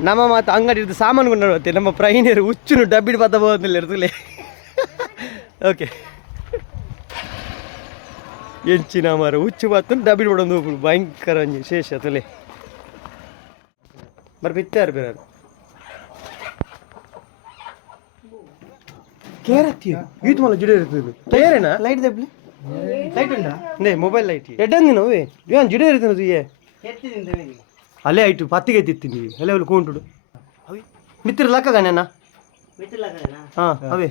ನಮ್ಮ ಮತ್ತು ಅಂಗಡಿದು ಸಾಮಾನುಗಳು ನೋಡುತ್ತೆ ನಮ್ಮ ಪ್ರೈನಿಯರು ಹುಚ್ಚುನು ಡಬ್ಬಿಡ್ ಬತ್ತ ಹೋದ್ಮೇಲೆ ಇರ್ತಲೇ ಓಕೆ ಎಂಚಿನ ಮರ ಹುಚ್ಚು ಬತ್ತ ಡಬ್ಬಿಡ್ ಬಿಡೋದು ಹೋಗ್ಬಿಡು ಭಯಂಕರ ವಿಶೇಷ ತಲೆ ಬರ್ ಬಿತ್ತಾರ ಬೇರೆ? ಕೇರತ್ತೀಯ ಯೂತ್ ಮಲ ಜಿಡ ಇರ್ತದೆ ಕೇರೇನಾ ಲೈಟ್ ದಬ್ಲಿ? ಲೈಟ್ ಉಂಟಾ? ನೇ ಮೊಬೈಲ್ ಲೈಟ್ ಎಡ್ಡ ನೀನು ಏನು ಜಿಡ ಇರ್ತದೆ ಏ? ಎತ್ತಿದ್ದೀನಿ ಅಲ್ಲೇ ಆಯ್ತು ಪತ್ತಿಗೆ ತಿತ್ತೀನಿ ಎಲ್ಲ ಅಲ್ಲಿ ಕೂಂಟುಡು ಅವಿ. ಮಿತ್ರ ಲಕ್ಕ ಹಾ ಹಾಂ ಅವೇ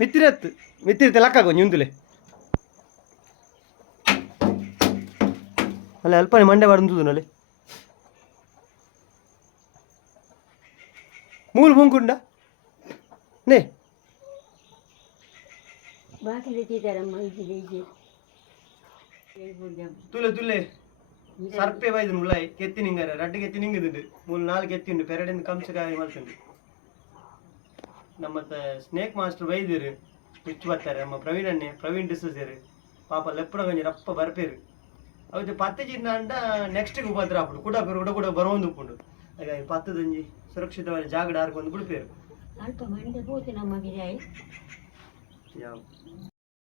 ಮಿತ್ರ ಎತ್ತು ಮಿತ್ತಿರತ್ತೆ ಲಕ್ಕ ಕೊಂಚ ಉಂದುಲೆ ಅಲ್ಲ ಅಲ್ಪನೆ ಮಂಡೆ ಬಾರ್ದು ನಲ್ಲಿ ಮೂಲು ಬೊಂಕುಂಡ ನೇ. ಬಾಕಿಲಿ ಸರ್ಪೇ ಬೈದ್ ಮುಳ್ಳಾಯಿ ಕೆತ್ತಿನ ಹಿಂಗಾರೆ ರಡ್ಡಿ ಕೆತ್ತಿನ ಹಿಂಗಿದ್ದು ಮೂರ್ ನಾಲ್ಕು ಎತ್ತಿಂಡು ಪೆರಡಿ ಕಂಸ ಕಾಯಿ ಮಾಡ್ತೀನಿ ನಮ್ಮ ಸ್ನೇಕ್ ಮಾಸ್ಟರ್ ಬೈದಿರಿ. ಹುಚ್ಚು ಬರ್ತಾರೆ. ನಮ್ಮ ಪ್ರವೀಣ್ ಅಣ್ಣೆ ಪ್ರವೀಣ್ ಡಿಸಿರಿ ಪಾಪ ಲೆಪ್ಪಡ ಗಂಜಿ ರಪ್ಪ ಬರಪೇರಿ. ಅವತ್ತು ಪತ್ತೆ ಜೀನ ಅಂತ ನೆಕ್ಸ್ಟ್ ಉಪದ್ರ ಹಾಕೊಂಡು ಕೂಡ ಕೂಡ ಕೂಡ ಬರುವಂದು ಕೊಂಡು ಹಾಗಾಗಿ ಪತ್ತ ಗಂಜಿ ಸುರಕ್ಷಿತವಾದ ಜಾಗ ಹಾಕೊಂಡು ಬಿಡ್ಪೇರು. ಅಲ್ಪ ನಮ್ಮ ಗಿರಿಯಾಯಿ. ಯಾವ?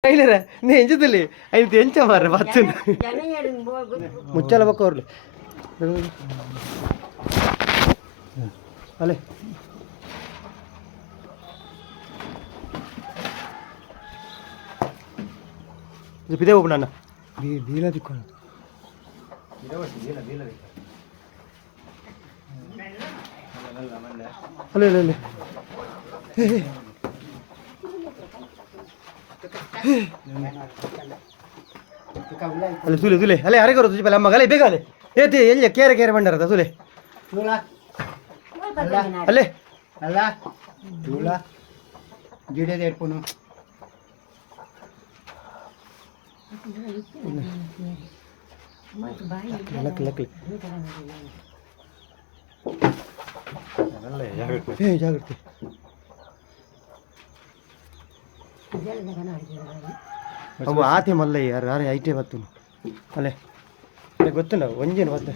ട്രെയിലറാ നീ എഞ്ചത്തില്ലേ അതിന് തെഞ്ചാ മാറ പത്ത് മുച്ചാല പക്ക വരില്ലേ അല്ലേ ఇదే ఓపెన్ అన్న దీలా దిక్కున్నా అలే అలే ಅಲ್ಲೇ ಅಲ್ಲೇ ಅಲ್ಲೇ ಅಲ್ಲ ತುಲೆ ತುಲೆ ಅಲ್ಲೇ ಯಾರಿಗೆ ತುಜಿ ಪಲ್ಲ ಅಮ್ಮ ಅಲ್ಲೇ ಬೇಗ ಅಲ್ಲೇ ಏತಿ ಎಲ್ಲಿ ಕೇರೆ ಕೇರೆ ಬಂಡಾರದ ತುಲೆ ಅಲ್ಲೇ ಅಲ್ಲ ಧೂಳ ಗಿಡದ ಏರ್ಪುನು ಲಕ್ ಲಕ್ ಏ ಜಾಗ್ರತೆ ಅವು ಆತೆ ಮಲ್ಲಯ್ಯ ಯಾರು ಐಟೆ ಬತ್ತು ಅಲ್ಲೇ ಗೊತ್ತು ನಾವು ಒಂಜಿನ ಬತ್ತೆ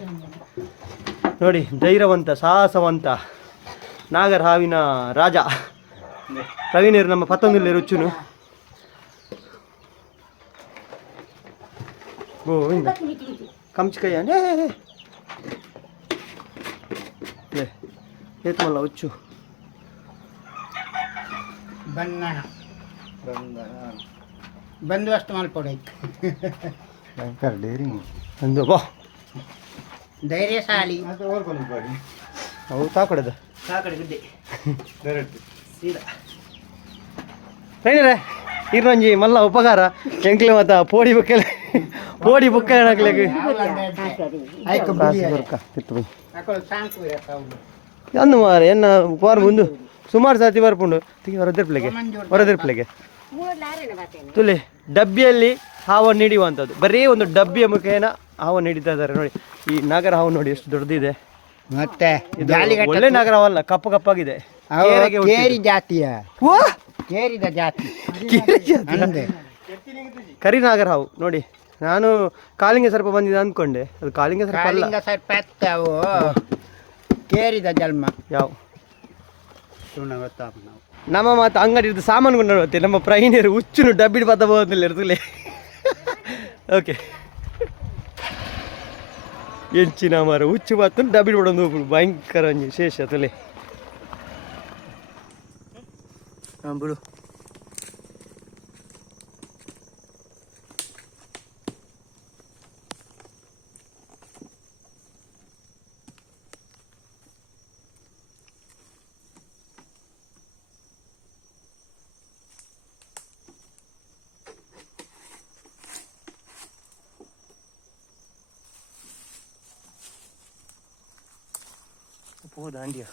ನೋಡಿ ಧೈರ್ಯವಂತ ಸಾಹಸವಂತ ನಾಗರ ಹಾವಿನ ರಾಜ. ಪ್ರವೀಣರು ನಮ್ಮ ಪತ್ತೊಂದಿಲ್ಲ ರುಚುನು. ಗೋವಿಂದ ಕಂಚಿಕಯ್ಯ. ಬಂಧನ ಬಂದು ಅಷ್ಟು ಮಲ್ಪಡೈತೆ ಅಂದು ಬಾ. ಧೈರ್ಯಶಾಲಿ. ಅವು ತಾಕಡೆ ಸಾಕಡೆ ಬಿದ್ದೆ ಸೀದಾ. ಟ್ರೈನರೇ ಇರ್ನೊಂಜಿ ಮಲ್ಲ ಉಪಕಾರ. ಎಂಕ್ಲೆ ಮತ್ತ ಪೋಡಿ ಬುಕ್ಕೆಲೆ ಪೋಡಿ ಬುಕ್ಕ ಅಂದು. ಮಾರ ಎನ್ನ ಪಾರ್ ಮುಂದು ಸುಮಾರು ಸಾತಿ ಬರ್ಪುಂಡು. ತಿಗಿ ಹೊರದಿರ್ಪ್ಲೆಗೆ ಹೊರದಿರ್ಪ್ಲೆಗೆ ತುಲೆ ಡಬ್ಬಿಯಲ್ಲಿ ಹಾವು ಹಿಡಿಯುವಂಥದ್ದು ಬರೀ ಒಂದು ಡಬ್ಬಿಯ ಮುಖೇನ ಹಾವು ಹಿಡಿತಾ ಇದ್ದಾರೆ ನೋಡಿ. ಈ ನಾಗರ ಹಾವು ನೋಡಿ ಎಷ್ಟು ದೊಡ್ಡದಿದೆ. ಮತ್ತೆ ಇದು ಒಳ್ಳೆ ನಾಗರವಲ್ಲ ಕಪ್ಪು ಕಪ್ಪಾಗಿದೆ. ಕೇರಿ ಜಾತಿಯ! ಕೇರಿದ ಜಾತಿ. ಕೇರೆ ಜಾತಿ. ಅಂದೆ. ಕರಿ ನಾಗರ ಹಾವು ನೋಡಿ. ನಾನು ಕಾಲಿಂಗ ಸರ್ಪ ಬಂದಿದೆ ಅಂದ್ಕೊಂಡೆ. ಅದು ಕಾಲಿಂಗ ಸರ್ಪ ಅಲ್ಲ. ಕಾಳಿಂಗ ಸರ್ಪ ಅವು. ಕೇರಿದ ಜನ್ಮ. ಯಾವ? ಸುಣ್ಣ ಗೊತ್ತಾಪ ನಾವು. ನಮ್ಮ ಮಾತು ಅಂಗಡಿ ಸಾಮಾನು ನೋಡುತ್ತೆ ನಮ್ಮ ಪ್ರೈನಿಯರು ಹುಚ್ಚುನು ಡಬ್ಬಿಡ್ ಪತ್ತ ಹೋದಿಲ್ಲ ಇರ್ತಲೇ ಓಕೆ ಎಂಚಿನ ಮರ ಹುಚ್ಚು ಬತ್ತು ಡಬ್ಬಿಡ್ ಬಿಡೊಂದು ಭಯಂಕರ ಒಂಜಿ ಶೇಷ ತುಲೆ ಹಾಂ, ಬಿಡು. ഓ ദാണ്ടിയാ